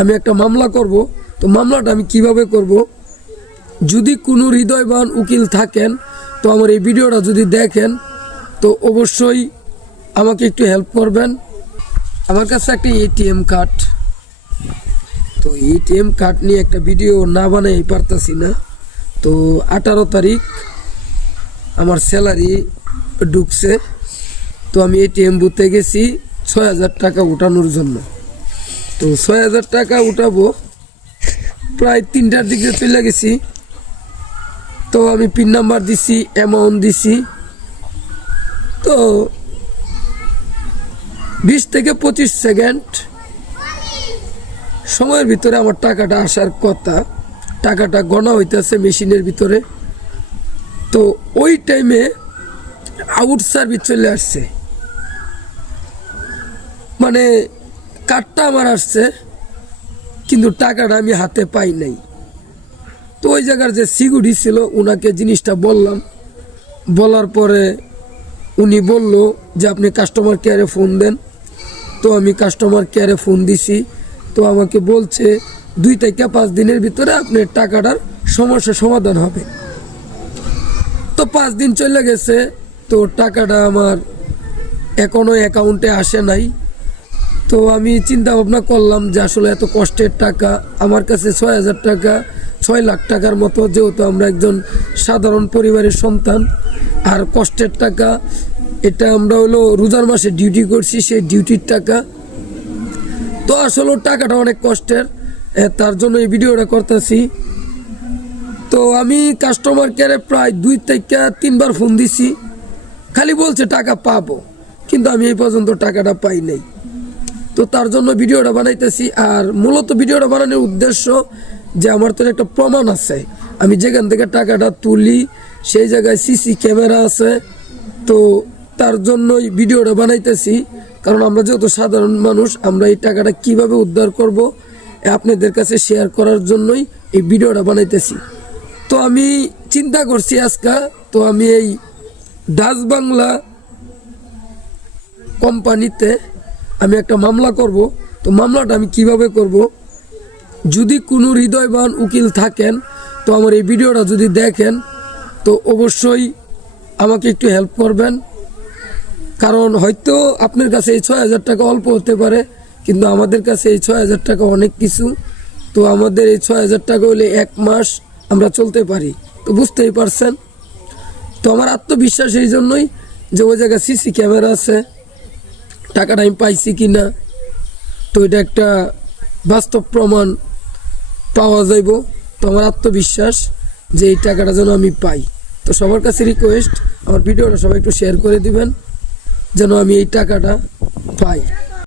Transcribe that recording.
আমি একটা মামলা করব। তো মামলাটা আমি কিভাবে করব, যদি কোনো হৃদয়বান উকিল থাকেন তো আমার এই ভিডিওটা যদি দেখেন তো অবশ্যই আমাকে একটু হেল্প করবেন। আমার কাছে একটা এটিএম কার্ড, তো এটিএম কার্ড নিয়ে একটা ভিডিও না বানাই পারতাছি না। তো 18 তারিখ আমার স্যালারি ঢুকছে, তো আমি এটিএম বুথে গেছি 6000 টাকা উঠানোর জন্য। তো 6000 টাকা উঠাবো, প্রায় 3টার দিকে চলে গেছি। তো আমি পিন নাম্বার দিছি, অ্যামাউন্ট দিছি। তো 20 থেকে 25 সেকেন্ড সময়ের ভিতরে আমার টাকাটা আসার কথা, টাকাটা গণা হইতেছে মেশিনের ভিতরে। তো ওই টাইমে আউট সার্ভিস চলে আসছে, মানে কার্ডটা আমার আসছে কিন্তু টাকাটা আমি হাতে পাই নাই। তো ওই জায়গার যে সিকিউরিটি ছিল ওনাকে জিনিসটা বললাম, বলার পরে উনি বলল যে আপনি কাস্টমার কেয়ারে ফোন দেন। তো আমি কাস্টমার কেয়ারে ফোন দিছি। তো আমাকে বলছে 2 থেকে 5 দিনের ভিতরে আপনার টাকাটার সমস্যা সমাধান হবে। তো 5 দিন চলে গেছে, তো টাকাটা আমার এখনো অ্যাকাউন্টে আসে নাই। তো আমি চিন্তা ভাবনা করলাম যে আসলে এত কষ্টের টাকা আমার কাছে 6000 টাকা, 6 লাখ টাকার মতো, যেহেতু আমরা একজন সাধারণ পরিবারের সন্তান। আর কষ্টের টাকা এটা আমরা হলো রোজার মাসে ডিউটি করছি, সেই ডিউটির টাকা। তো আসলে টাকাটা অনেক কষ্টের, তার জন্য এই ভিডিওটা করতেছি। তো আমি কাস্টমার কেয়ারে প্রায় 2 থেকে 3 বার ফোন দিছি, খালি বলছে টাকা পাবো, কিন্তু আমি এই পর্যন্ত টাকাটা পাই নাই। তো তার জন্য ভিডিওটা বানাইতেছি। আর মূলত ভিডিওটা বানানোর উদ্দেশ্য যে আমার তো একটা প্রমাণ আছে, আমি যেখান থেকে টাকাটা তুলি সেই জায়গায় সিসি ক্যামেরা আছে। তো তার জন্যই ভিডিওটা বানাইতেছি, কারণ আমরা যেহেতু সাধারণ মানুষ, আমরা এই টাকাটা কিভাবে উদ্ধার করব আপনাদের কাছে শেয়ার করার জন্যই এই ভিডিওটা বানাইতেছি। তো আমি চিন্তা করছি আজকে, তো আমি এই ডাচ বাংলা কোম্পানিতে আমি একটা মামলা করব। তো মামলাটা আমি কিভাবে করব, যদি কোনো হৃদয়বান উকিল থাকেন তো আমার এই ভিডিওটা যদি দেখেন তো অবশ্যই আমাকে একটু হেল্প করবেন। কারণ হয়তো আপনার কাছে এই 6000 টাকা অল্প হতে পারে, কিন্তু আমাদের কাছে এই 6000 টাকা অনেক কিছু। তো আমাদের এই 6000 টাকা হলে 1 মাস আমরা চলতে পারি, তো বুঝতেই পারছেন। তো আমার আত্মবিশ্বাস এই জন্যই যে ওই জায়গায় সিসি ক্যামেরা আছে, টাকাটা আমি পাইছি কি না, তো এটা একটা বাস্তব প্রমাণ পাওয়া যাইব। তো আমার আত্মবিশ্বাস যে এই টাকাটা যেন আমি পাই। তো সবার কাছে রিকোয়েস্ট, আমার ভিডিওটা সবাই একটু শেয়ার করে দিবেন যেন আমি এই টাকাটা পাই।